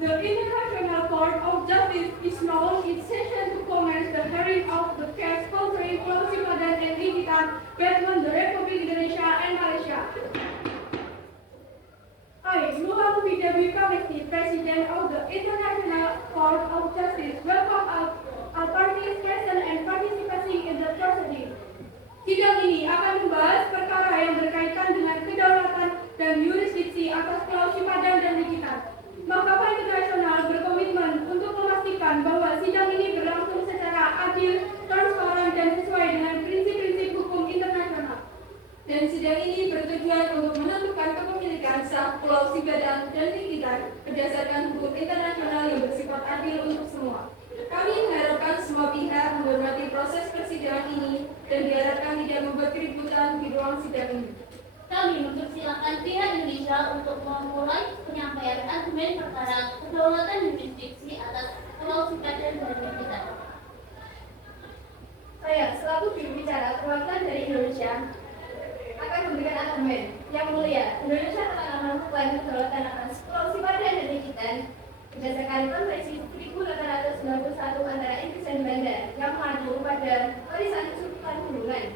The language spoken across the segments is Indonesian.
The International Court of Justice is now in session to commence the hearing of the case concerning Pulau Sipadan and Likitan between the Republic Indonesia and Malaysia. I, Nurul Huda Kamesti, President of the International Court of Justice, welcome our parties present and participating in the proceeding. Sidang ini akan membahas perkara yang berkaitan dengan kedaulatan dan yurisdiksi atas Pulau Sipadan dan Likitan. Mahkamah Internasional berkomitmen untuk memastikan bahwa sidang ini berlangsung secara adil, transparan, dan sesuai dengan prinsip-prinsip hukum internasional. Dan sidang ini bertujuan untuk menentukan kepemilikan sah Pulau Sipadan dan Likitan berdasarkan hukum internasional yang bersifat adil untuk semua. Kami mengharapkan semua pihak menghormati proses persidangan ini dan diharapkan tidak membuat keributan di ruang sidang ini. Kami mempersilahkan pihak Indonesia untuk memulai penyampaian argumen perkara kedaulatan yurisdiksi atas Pulau Sipadan dan Likitan. Saya selaku juru bicara perwakilan dari Indonesia akan memberikan argumen. Yang mulia, Indonesia telah melakukan kedaulatan atas Pulau Sipadan dan Likitan berdasarkan Konvensi 1891 antara Inggris dan Belanda yang mengacu pada warisan kesultanan hubungan.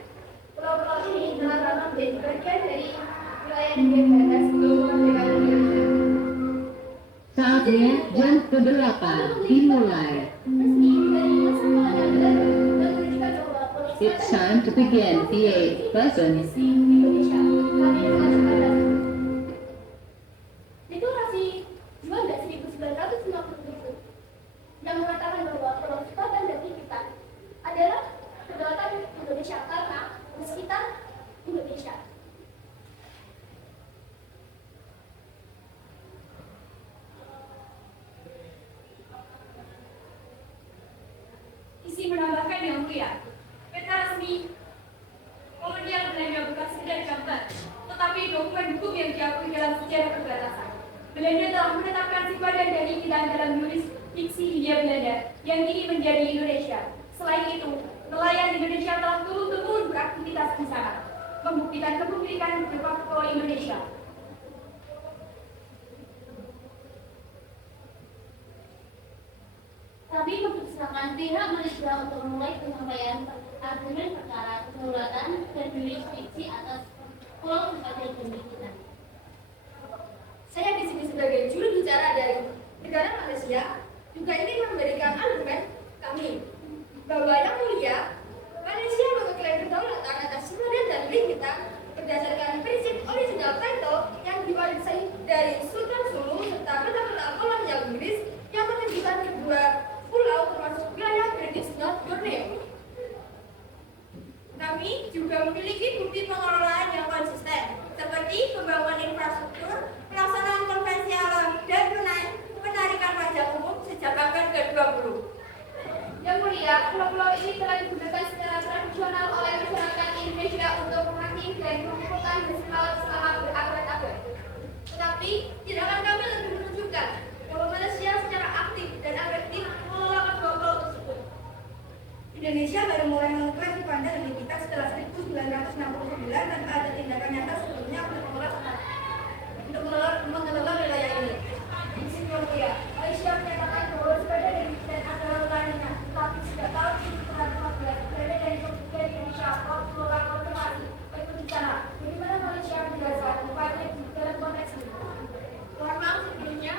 Pulau-pulau ini telah lama menjadi bagian dari wilayah bagian batas sebelum kemerdekaan Indonesia. Saatnya jam ke-8 dimulai. Resmi dari masa kolonial dan menunjukkan bahwa Pulau It's Sipadan time to begin the 8th lesson. Indonesia kami mengatakan deklarasi Juanda 1957 yang mengatakan bahwa Pulau Sipadan dan Likitan adalah kedaulatan Indonesia karena di sekitar Indonesia. Isi menambahkan yang mulia, peta resmi kolonial Belanda bekas tidak dicatat, tetapi dokumen hukum yang diakui dalam sejarah perbatasan. Belanda telah menetapkan Sipadan dan Likitan dalam yurisdiksi Hindia Belanda yang kini menjadi Indonesia. Selain itu, nelayan Indonesia telah turun-temurun beraktivitas di sana, membuktikan kepemilikan de facto Indonesia. Kami mempersilahkan pihak Malaysia untuk memulai penyampaian argumen perkara kedaulatan dan yurisdiksi atas Pulau Sipadan dan Likitan. Saya di sini sebagai juru bicara dari negara Malaysia juga ingin memberikan argumen kami bahwa yang mulia, Malaysia mengklaim kedaulatan atas Sipadan dan Likitan berdasarkan prinsip original title yang diwariskan dari Sultan Sulu serta peta-peta kolonial Inggris yang menunjukkan kedua pulau termasuk wilayah British North Borneo. Kami juga memiliki bukti pengelolaan yang konsisten, seperti pembangunan infrastruktur, pelaksanaan konvensi alam, dan penarikan pajak umum sejak abad ke-20. Yang mulia, pulau-pulau ini telah digunakan secara tradisional oleh masyarakat Indonesia untuk memancing dan mengumpulkan hasil laut selama berabad-abad. Tetapi, tindakan kami lebih menunjukkan bahwa Malaysia secara aktif dan efektif mengelola kedua pulau tersebut. Indonesia baru mulai mengeklaim Sipadan dan Likitan setelah 1969 dan ada tindakan nyata sebelumnya untuk mengelola wilayah ini. Di sini yang mulia, Malaysia menyatakan bahwa Sipadan dan Likitan adalah wilayahnya, tetapi sejak tahun 1914 Belanda dan Republik Indonesia waktu melakukan konfirmasi berikut di sana. Bagaimana Malaysia menjelaskan upaya dalam konteks ini? Mohon maaf sebelumnya,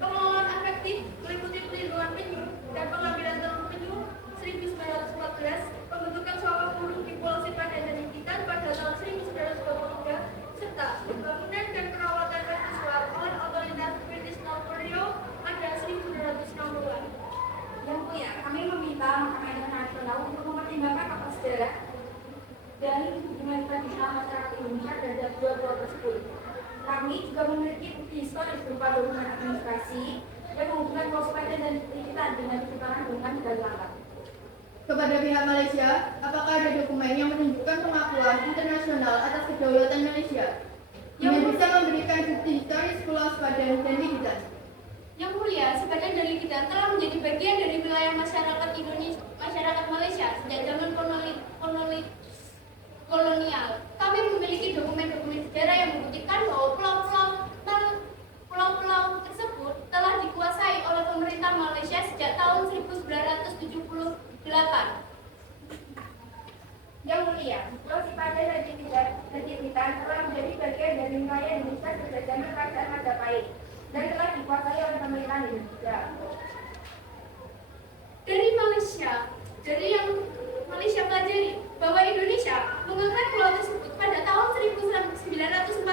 pengelolaan efektif meliputi pelindungan penyu dan pengambilan telur penyu 1914, pembentukan suaka burung di Pulau Sipadan dan Likitan pada tahun 1923, serta pembangunan dan perawatan mercusuar oleh otoritas British North Borneo pada 1960-an. Yang mulia, kami meminta Mahkamah Internasional untuk mempertimbangkan fakta sejarah dan hubungan tradisional masyarakat Indonesia terhadap dua pulau tersebut. Kami juga memiliki bukti historis berupa dokumen administrasi yang menghubungkan Pulau Sipadan dan Likitan dengan seputaran hubungan dan langkah. Kepada pihak Malaysia, apakah ada dokumen yang menunjukkan pengakuan internasional atas kedaulatan Malaysia yang bisa memberikan bukti historis Pulau Sipadan dan Likitan? Yang mulia, Sipadan dan Likitan telah menjadi bagian dari wilayah masyarakat Indonesia, masyarakat Malaysia sejak zaman kolonial. Kami memiliki dokumen-dokumen sejarah yang membuktikan bahwa pulau-pulau tersebut telah dikuasai Malaysia sejak tahun 1978. Yang mulia, Pulau Sipadan dan Bintan telah menjadi bagian dari wilayah Indonesia sejak zaman Kerajaan Majapahit dan telah dikuasai oleh pemerintahan Indonesia. Dari yang Malaysia pelajari bahwa Indonesia mengangkat pulau tersebut pada tahun 1945,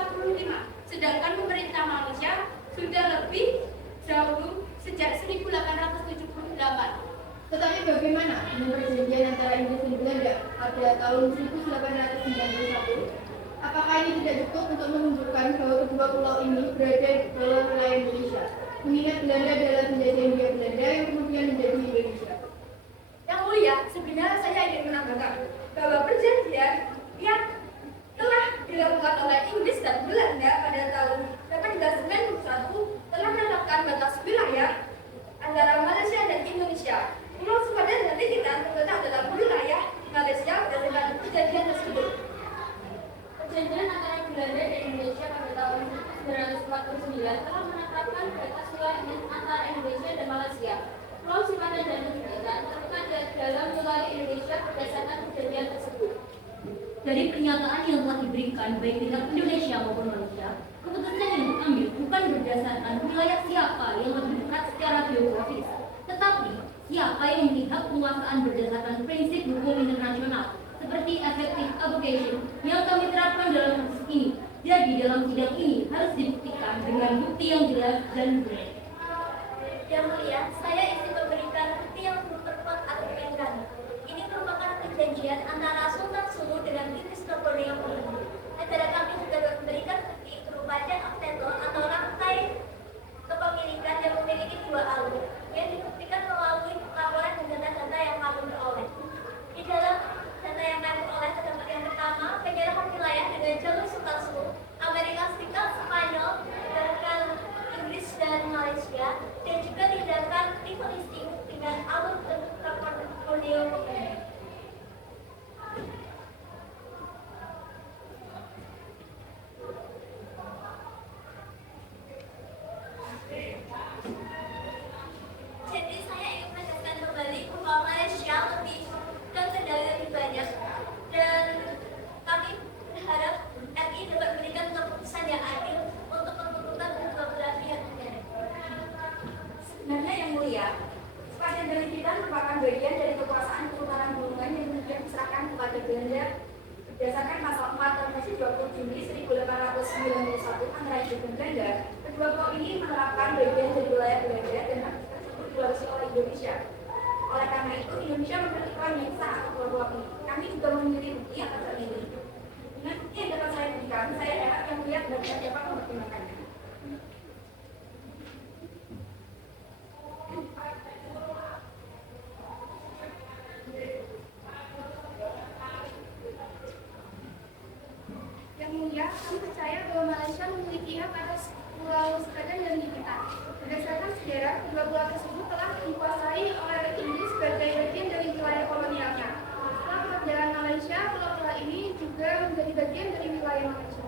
sedangkan pemerintah Malaysia sudah lebih dahulu sejak 1878. Tetapi bagaimana dengan perjanjian antara Inggris dan Belanda pada tahun 1891? Apakah ini tidak cukup untuk menunjukkan bahwa kedua pulau ini berada di bawah wilayah Indonesia? Mengingat Belanda adalah penjajah Hindia Belanda yang kemudian menjadi Indonesia. Yang mulia, sebenarnya saya ingin menambahkan bahwa perjanjian yang telah dilakukan oleh Inggris dan Belanda pada tahun 1891 telah menetapkan batas wilayah antara Malaysia dan Indonesia. Pulau Sipadan dan Bintan terletak dalam wilayah Malaysia berdasarkan perjanjian tersebut. Perjanjian antara Belanda dan Indonesia pada tahun 1949 telah menetapkan batas wilayah antara Indonesia dan Malaysia. Pulau Sipadan dan Bintan terletak dalam wilayah Indonesia berdasarkan perjanjian tersebut. Dari pernyataan yang telah diberikan baik pihak Indonesia maupun Malaysia, keputusan yang diambil bukan berdasarkan wilayah siapa yang lebih dekat secara geografis, tetapi siapa yang melihat penguasaan berdasarkan prinsip hukum internasional seperti effective abrogation yang kami terapkan dalam kasus ini. Jadi dalam sidang ini harus dibuktikan dengan bukti yang jelas dan benar. Yang mulia, saya ingin memberikan bukti yang memperkuat argumen kami. Ini merupakan perjanjian antara Sultan Sulu dengan Inggris Napoleon I. Negara kami juga memberikan bukti berupa Chain of Title atau rantai kepemilikan yang memiliki dua alur yang dibuktikan melalui laporan dan data-data yang kami peroleh. Di dalam data yang kami peroleh terdapat yang pertama, penyerahan wilayah dengan jalur Sultan Sulu, Amerika Serikat, Spanyol, dan Inggris dan Malaysia, dan juga tindakan revolusi dengan alur bentuk portfolio. Jadi saya ingin menegaskan kembali bahwa Malaysia lebih dan kendali lebih banyak, dan kami berharap RI dapat memberikan keputusan yang adil untuk menguntungkan kedua belah pihak negara. Sebenarnya yang mulia, Sipadan dan Bintan merupakan bagian dari kekuasaan Kesultanan Brunei yang kemudian diserahkan kepada Belanda berdasarkan pasal 4 Konvensi 20 Juli 1891 antara Inggris dan Belanda. Kedua pulau ini menerapkan bagian dari wilayah Belanda dan diwarisi oleh Indonesia. Oleh karena itu, Indonesia memiliki klaim yang sah atas pulau ini. Kami juga memiliki bukti atas hal ini. Dengan bukti yang dapat saya berikan, saya harap yang mulia dan dapat mempertimbangkannya. Yang mulia, kami percaya bahwa Malaysia memiliki hak atas Pulau Sipadan dan Bintan. Berdasarkan sejarah, kedua pulau tersebut telah dikuasai oleh Inggris sebagai bagian dari wilayah kolonialnya. Setelah kemerdekaan Malaysia, pulau-pulau ini juga menjadi bagian dari wilayah Malaysia.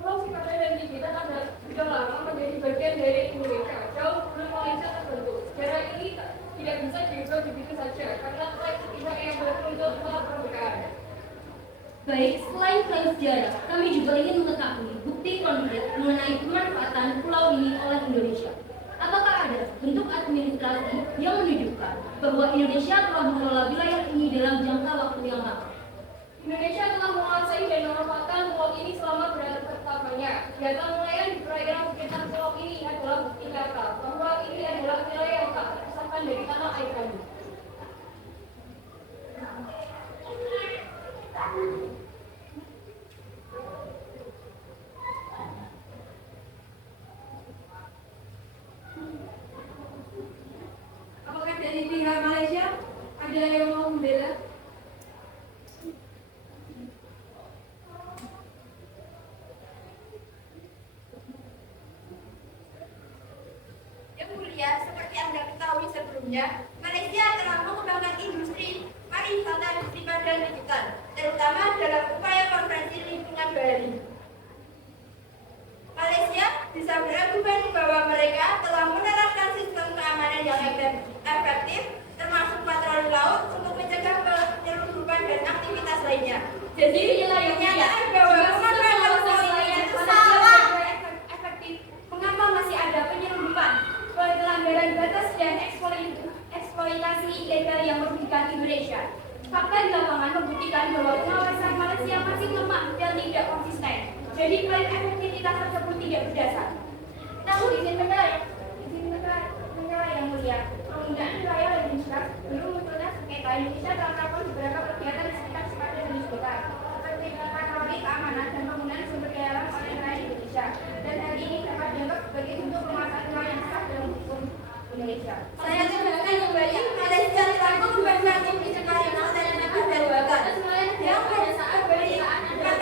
Pulau Sipadan dan Bintan sudah lama menjadi bagian dari Indonesia. Jauh sebelum Malaysia terbentuk. Sejarah ini tidak bisa diubah begitu saja karena terkait pihak yang berkunjung setelah kemerdekaan. Baik, selain klaim sejarah, kami juga ingin mengetahui bukti konkret mengenai pemanfaatan pulau ini oleh Indonesia. Apakah ada bentuk administrasi yang menunjukkan bahwa Indonesia telah mengelola wilayah ini dalam jangka waktu yang lama? Indonesia telah menguasai dan memanfaatkan pulau ini selama berabad-abadnya. Data nelayan di perairan sekitar pulau ini adalah bukti nyata bahwa ini adalah wilayah yang tak terpisahkan dari tanah air kami. Apakah dari pihak Malaysia ada yang mau membela? Yang mulia, seperti Anda ketahui sebelumnya, Malaysia telah mengembangkan industri pariwisata di Sipadan dan Bintan, terutama dalam upaya konferensi lingkungan Bali. Malaysia bisa beragumen bahwa mereka telah menerapkan sistem negatif, termasuk patroli laut, untuk mencegah penyelundupan dan aktivitas lainnya. Jadi inilah yang Pernyataan bahwa pemakaian pulau ini itu salah efektif. Mengapa masih ada penyelundupan, pelanggaran batas dan eksploitasi ilegal yang merugikan Indonesia? Fakta di lapangan membuktikan bahwa pengawasan Malaysia masih lemah dan tidak konsisten. Jadi klaim efektivitas tersebut tidak berdasar. Namun izin menyala yang mulia, penggunaan wilayah Indonesia belum munculnya sengketa. Indonesia telah melakukan beberapa kegiatan di sekitar sepadan dan disebutkan seperti patroli keamanan dan penggunaan sumber daya alam oleh nelayan Indonesia. Dan hal ini dapat dianggap sebagai bentuk penguasaan wilayah yang sah dalam hukum Indonesia. Saya tegaskan kembali, Malaysia ditanggung bukan berarti internasional dan negara darurat. Yang pada saat pemeriksaan adalah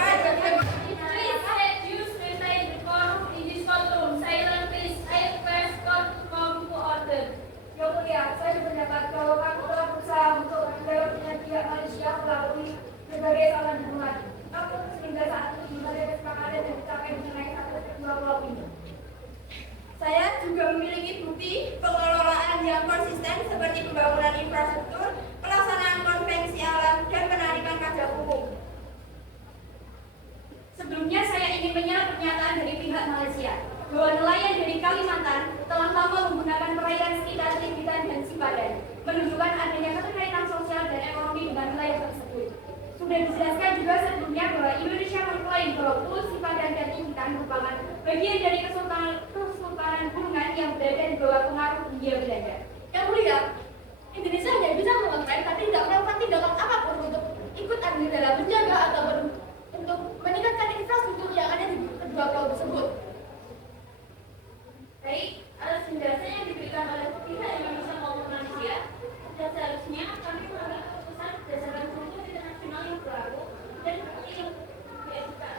Yang mulia, saya berpendapat bahwa kamu telah berusaha untuk menjawabnya pihak Malaysia melalui berbagai saluran dukungan. Namun sehingga saat ini belum ada kesepakatan yang dicapai mengenai satu kedua pulau ini. Saya juga memiliki bukti pengelolaan yang konsisten seperti pembangunan infrastruktur, pelaksanaan konvensi alam, dan penarikan pajak umum. Sebelumnya saya ingin menyampaikan pernyataan dari pihak Malaysia bahwa nelayan dari Kalimantan telah lama menggunakan perairan sekitar Timbitan dan Sipadan, menunjukkan adanya keterkaitan sosial dan ekonomi dengan wilayah tersebut. Sudah dijelaskan juga sebelumnya bahwa Indonesia mengklaim bahwa Pulau Sipadan dan Timbitan merupakan bagian dari Kesultanan Brunei yang berada di bawah pengaruh Hindia Belanda. Yang mulia, Indonesia hanya bisa mengontrol tapi tidak melakukan tindakan apapun untuk ikut andil dalam menjaga ataupun untuk meningkatkan infrastruktur yang ada di kedua pulau tersebut. Baik, atas penjelasan yang diberikan oleh pihak Indonesia maupun Malaysia, sudah seharusnya kami mengambil keputusan berdasarkan hukum internasional yang berlaku dan bukti yang diajukan.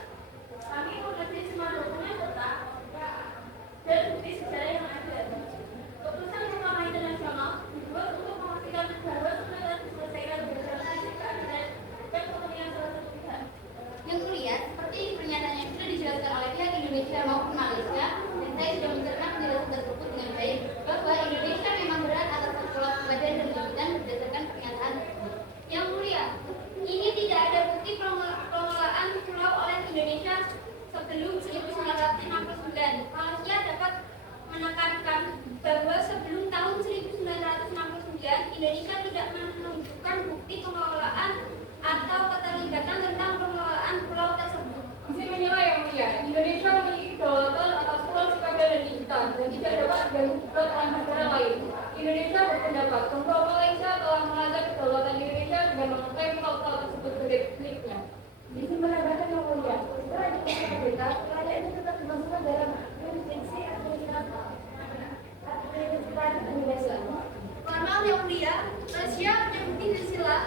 Kami mengerti semua dokumen serta dan bukti sejarah yang ada. Keputusan Mahkamah Internasional dibuat untuk memastikan bahwa semuanya diselesaikan berdasarkan keadilan dan kepentingan salah satu pihak. Yang mulia, seperti pernyataan yang sudah dijelaskan oleh pihak Indonesia maupun Malaysia, dan saya sudah mencerna penjelasan tersebut dengan baik bahwa Indonesia memang berat atas Pulau Sipadan dan Timbitan berdasarkan pernyataan tersebut. Yang mulia, ini tidak ada bukti pengelolaan pulau oleh Indonesia sebelum 1969. Malaysia dapat menekankan bahwa sebelum tahun 1969 Indonesia tidak menunjukkan bukti pengelolaan atau keterlibatan tentang pengelolaan pulau tersebut. Izin menyala yang mulia, Indonesia memiliki kedaulatan atas Pulau Sipadan dan Timbitan dan tidak dapat diganggu gugat oleh negara lain. Indonesia berpendapat bahwa Malaysia telah melanggar kedaulatan Indonesia dengan mengklaim pulau-pulau tersebut sebagai miliknya. Izin menambahkan yang mulia, setelah diputuskan berita, wilayah itu tetap dimasukkan dalam jurisdiksi administratif Indonesia. Mohon maaf yang mulia, Malaysia punya bukti silsilah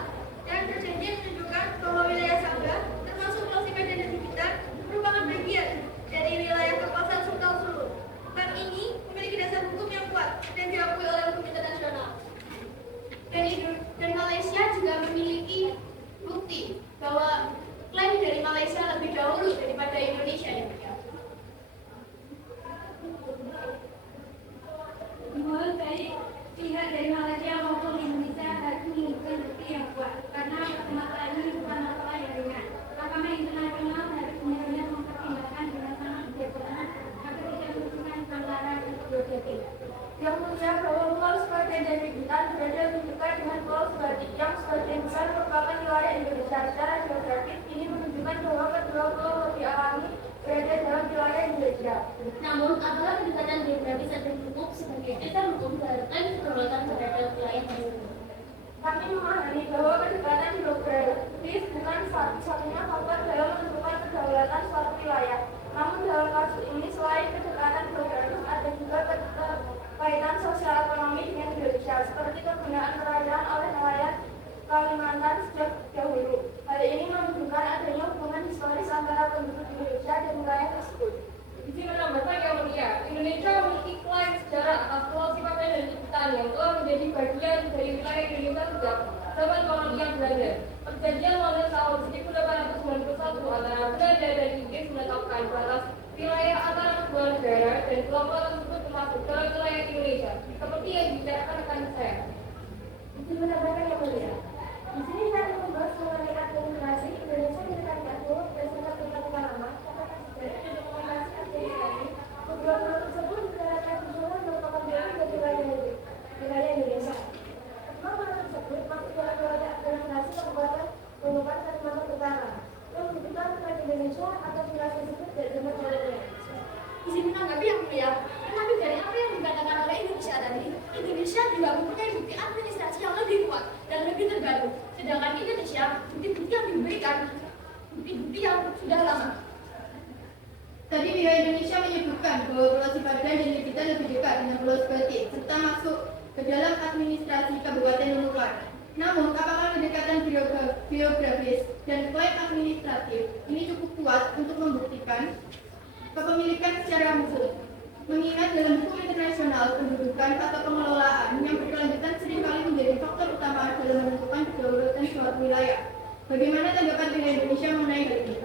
dan perjanjian menunjukkan bahwa wilayah Sabah, termasuk Pulau Sipadan dan Timbitan, merupakan bagian dari wilayah kekuasaan Sultan Sulu. Hal ini memiliki dasar hukum yang kuat dan diakui oleh hukum internasional. Dan Malaysia juga memiliki bukti bahwa klaim dari Malaysia lebih dahulu daripada Indonesia yang mulia. Mohon baik pihak dari Malaysia maupun Indonesia harus menunjukkan bukti yang kuat karena permasalahan ini bukan masalah yang ringan. Mahkamah Internasional harus benar-benar mempertimbangkan dengan sangat bijaksana agar tidak menunjukkan pelanggaran prerogatif. Yang mulia, bahwa Pulau Sipadan dan Timbitan berada menunjukkan dengan Pulau Sebatik yang sebagian besar merupakan wilayah Indonesia. Secara geografis ini menunjukkan bahwa kedua pulau lebih alami berada dalam wilayah Indonesia. Namun, apakah pendekatan geografis dan hukum sebagai dasar hukum diharapkan kedaulatan terhadap wilayah tersebut? Kami memahami bahwa pendekatan geografis bukan satu-satunya faktor dalam menentukan kedaulatan suatu wilayah. Namun dalam kasus ini, selain pendekatan geografis, ada juga kaitan sosial ekonomi dengan Indonesia, seperti penggunaan perairan oleh nelayan Kalimantan sejak dahulu. Hal ini menunjukkan adanya hubungan historis antara penduduk Indonesia dan wilayah tersebut. Izin menambahkan yang mulia, Indonesia memiliki klaim sejarah atas Pulau Sipadan dan Timbitan yang telah menjadi bagian dari wilayah Indonesia sejak zaman kolonial Belanda. Perjanjian London tahun 1891 antara Belanda dan Inggris menetapkan batas wilayah antara kedua negara dan pulau-pulau tersebut termasuk dalam wilayah Indonesia, seperti yang dibicarakan rekan saya. Izin menambahkan yang mulia. Di sini saya membahas mengenai administrasi Indonesia menekan Jakpro berdasarkan peraturan lama, catatan sejarah dan dokumentasi administrasi. Kedua pulau tersebut menerapkan tujuan merupakan bagian dari wilayah Indonesia. Kedua pulau tersebut masuk dalam wilayah administrasi Kabupaten Nunukan Kalimantan Utara. Yang menunjukkan wilayah Indonesia atau wilayah tersebut tidak dapat olehnya. Izin menanggapi yang mulia, mengambil dari apa yang dikatakan oleh Indonesia tadi, Indonesia juga mempunyai bukti administrasi yang lebih kuat dan lebih terbaru. Sedangkan Indonesia, bukti-bukti yang diberikan, bukti-bukti yang sudah lama. Tadi pihak Indonesia menyebutkan bahwa Pulau Sipadan dan Levitan lebih dekat dengan Pulau Sebatik serta masuk ke dalam administrasi Kabupaten Nunukan. Namun, apakah kedekatan geografis dan klaim administratif ini cukup kuat untuk membuktikan kepemilikan secara hukum? Mengingat dalam hukum internasional, pendudukan atau pengelolaan yang berkelanjutan seringkali menjadi faktor utama dalam menentukan kedaulatan suatu wilayah. Bagaimana tanggapan pihak Indonesia mengenai hal ini?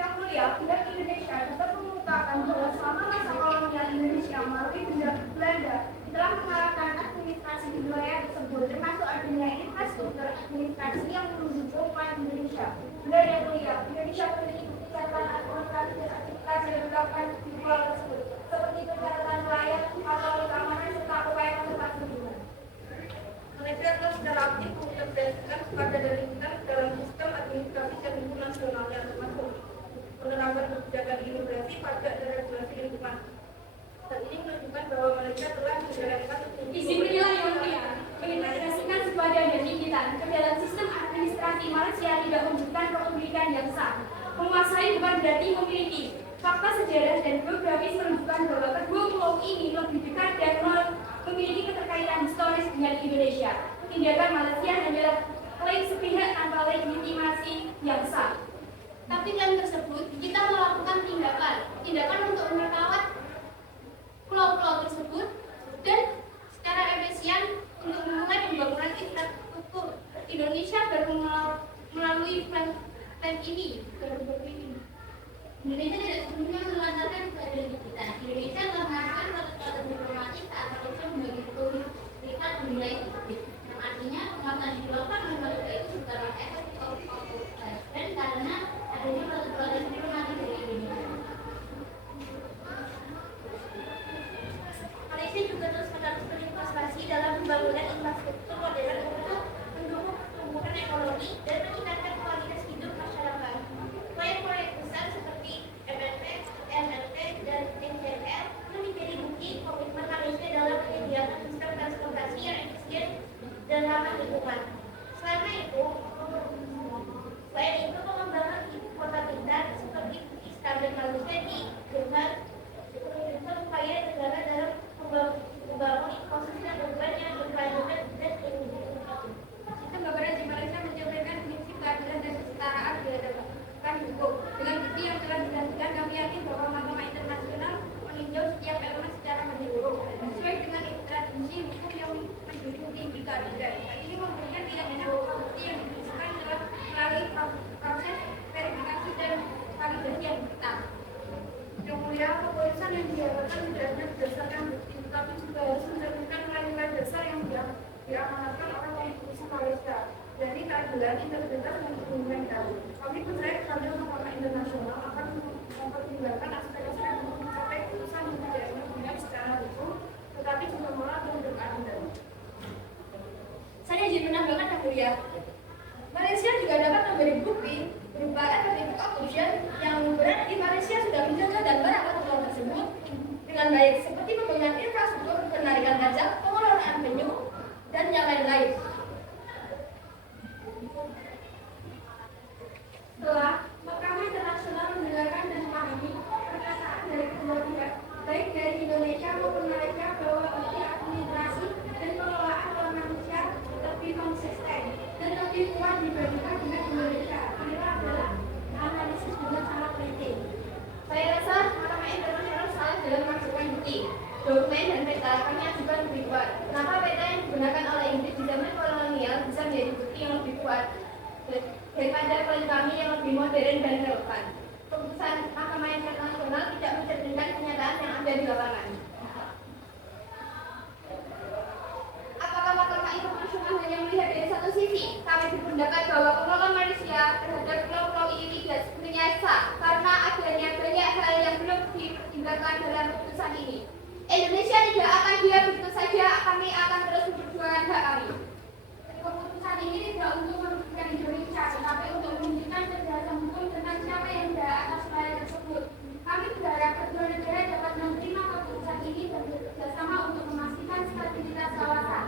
Yang mulia, pihak Indonesia tetap mengungkapkan bahwa selama masa kolonial Indonesia melalui Belanda telah mengarahkan administrasi di wilayah tersebut, termasuk adanya infrastruktur administrasi yang mendukung umat Indonesia. Dan yang mulia, Indonesia memiliki bukti catatan administrasi dan aktivitas yang dilakukan di pulau tersebut, seperti pencatatan nelayan atau keamanan serta upaya konservasi lingkungan. Malaysia telah secara aktif mengintegrasikan kepada lingkungan dalam sistem administrasi dan lingkungan nasionalnya, termasuk penerapan kebijakan imigrasi, pajak, dan regulasi lingkungan. Hal ini menunjukkan bahwa Malaysia telah menjalankan Izin menilai yang mulia, mengintegrasikan sebuah dan kita ke dalam sistem administrasi Malaysia tidak menunjukkan kepemilikan yang sah. Menguasai bukan berarti memiliki. Fakta sejarah dan geografis menunjukkan bahwa kedua pulau ini lebih dekat dan memiliki keterkaitan historis dengan Indonesia. Tindakan Malaysia hanyalah klaim sepihak tanpa legitimasi yang sah. Tapi klaim tersebut kita melakukan tindakan untuk merawat pulau-pulau tersebut dan secara efisien untuk memulai pembangunan infrastruktur. Indonesia baru melalui plan ini. Indonesia tidak sebelumnya melancarkan keadaan kita. Indonesia telah melakukan proses diplomatik saat Malaysia membagi Pulau Serikat dimulai publik. Yang artinya penguasaan yang dilakukan oleh Malaysia itu bukanlah efek dan karena adanya proses diplomatik dari Indonesia. Malaysia juga terus menerus berinvestasi dalam pembangunan infrastruktur modern untuk mendukung pertumbuhan ekonomi dan meningkatkan kualitas hidup masyarakat. Proyek-proyek besar seperti MRT, MRT, dan NCL menjadi bukti komitmen Malaysia dalam menyediakan sistem transportasi yang efisien dan ramah lingkungan. Selain itu, pengembangan ibu kota pintar seperti Istanbul Malaysia di Jerman menunjukkan upaya negara dalam membangun ekosistem urban yang berkelanjutan dan inklusif. Sistem pembangunan di Malaysia menjabarkan prinsip keadilan dan kesetaraan di hadapan hukum. Dengan bukti yang telah dilakukan, kami yakin bahwa mahkamah internasional meninjau setiap elemen secara menyeluruh sesuai dengan tradisi hukum yang menjunjung tinggi keadilan. Hal ini memberikan tidak hanya bukti yang dibutuhkan dalam melalui proses verifikasi dan validasi yang ketat. Yang mulia, keputusan yang diharapkan tidak hanya berdasarkan bukti, tetapi juga harus mencerminkan nilai-nilai dasar yang diamanatkan oleh Konstitusi Malaysia, dari keadilan, integritas, dan kepemimpinan. Kami percaya kepada mahkamah internasional akan mempertimbangkan aspek-aspek untuk mencapai putusan yang tidak hanya benar secara hukum, tetapi juga moral dan berkeadilan. Saya izin menambahkan yang mulia. Malaysia juga dapat memberi bukti berupa efektif option yang berarti Malaysia sudah menjaga dan merawat pulau tersebut dengan baik, seperti pembangunan infrastruktur, penarikan pajak, pengelolaan venue, dan yang lain-lain. Setelah Mahkamah Internasional mendengarkan dan memahami perkataan dari kedua pihak, baik dari Indonesia maupun Malaysia, bahwa bukti administrasi dan pengelolaan pulau Malaysia lebih konsisten dan lebih kuat dibandingkan dengan Indonesia. Inilah adalah analisis dengan sangat penting. Saya rasa Mahkamah Internasional salah dalam memasukkan bukti, dokumen, dan peta. Kami ajukan lebih kuat. Kenapa peta yang digunakan oleh Inggris di zaman kolonial bisa menjadi bukti yang lebih kuat daripada klaim kami yang lebih modern dan relevan? Keputusan Mahkamah Internasional tidak mencerminkan kenyataan yang ada di lapangan. Apakah Mahkamah Internasional ini, kami berpendapat bahwa pengelolaan Malaysia terhadap pulau-pulau ini tidak sepenuhnya sah karena adanya banyak hal yang belum dipertimbangkan dalam keputusan ini. Indonesia tidak akan diam begitu saja, kami akan terus memperjuangkan hak kami. Keputusan ini tidak untuk merugikan Indonesia, tetapi untuk menunjukkan kejelasan hukum tentang siapa yang berhak atas wilayah tersebut. Kami berharap kedua negara dapat menerima keputusan ini dan bekerjasama untuk memastikan stabilitas kawasan.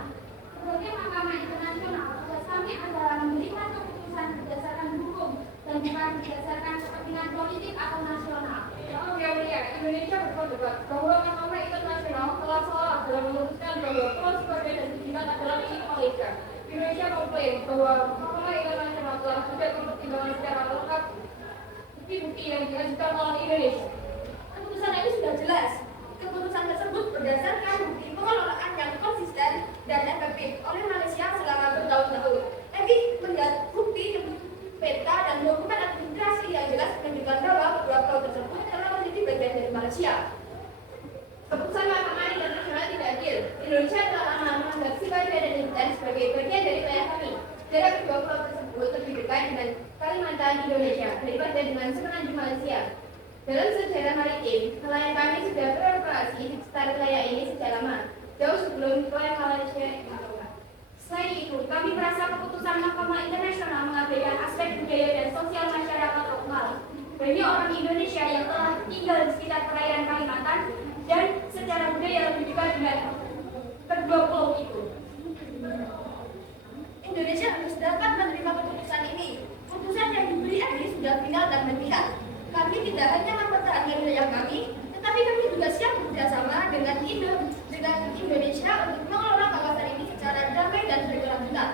Sebagai Mahkamah Internasional, tugas kami adalah memberikan keputusan berdasarkan hukum dan bukan berdasarkan kepentingan politik atau nasional. Yang mulia, Indonesia berpendapat bahwa Mahkamah Internasional telah salah dalam memutuskan bahwa Pulau Sebagai dan Sejimat adalah milik Malaysia. Indonesia mengklaim bahwa Mahkamah Internasional telah tidak mempertimbangkan secara lengkap bukti-bukti yang diajukan oleh Indonesia. Keputusan ini sudah jelas. Keputusan tersebut berdasarkan bukti pengelolaan yang konsisten dan efektif oleh Malaysia selama bertahun-tahun. Tapi melihat bukti peta dan dokumen administrasi yang jelas menunjukkan bahwa kedua pulau tersebut telah menjadi bagian dari Malaysia. Keputusan Mahkamah Internasional tidak adil. Indonesia telah lama menganggap Sebagai dan Bintan sebagai bagian dari wilayah kami. Jarak kedua pulau tersebut lebih dekat dengan Kalimantan Indonesia daripada dengan semenanjung Malaysia. Dalam sejarah maritim, nelayan kami sudah beroperasi di sekitar wilayah ini sejak lama, jauh sebelum wilayah Malaysia ditemukan. Selain itu, kami merasa keputusan Mahkamah Internasional mengabaikan aspek budaya dan sosial masyarakat lokal. Banyak orang Indonesia yang telah tinggal di sekitar perairan Kalimantan dan secara budaya lebih dekat dengan kedua pulau itu. Indonesia harus dapat menerima keputusan ini. Keputusan yang diberi ini sudah final dan memihak. Kami tidak hanya mempertahankan wilayah kami, tetapi kami juga siap bekerjasama dengan Indonesia untuk mengelola kawasan ini secara damai dan berkelanjutan.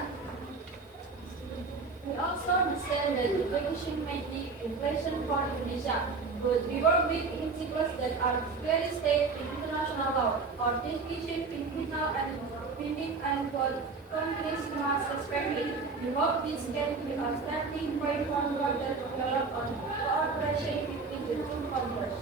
We also understand that the Commission may be inflation for Indonesia, but we work with principles that are clearly stated in international law. Our distinction in criminal and for companies must respect it. We hope this can be a starting point for further develop on cooperation between the two countries.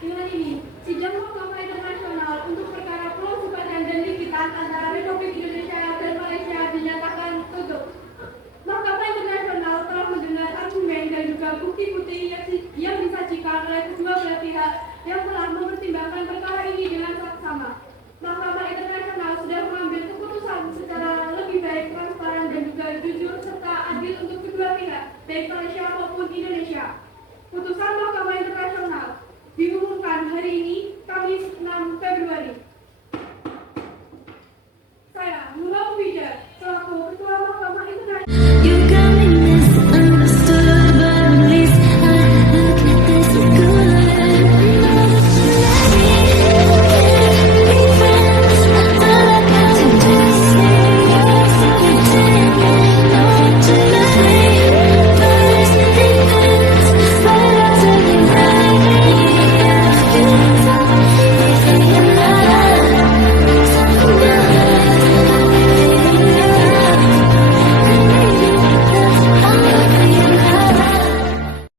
Dengan ini, sidang Mahkamah Internasional untuk perkara Pulau Sebagai dan Bintan antara Republik Indonesia dan Malaysia dinyatakan tutup. Mahkamah Internasional telah mendengar argumen dan juga bukti-bukti yang disajikan oleh kedua belah pihak yang telah mempertimbangkan perkara ini dengan saksama. Mahkamah Internasional sudah mengambil keputusan secara lebih baik, transparan dan juga jujur serta adil untuk kedua pihak, baik Malaysia maupun Indonesia. Putusan Mahkamah Internasional diumumkan hari ini, Kamis 6 Februari. Saya, Mula Wida, selaku Ketua Mahkamah Internasional. You got me misunderstood.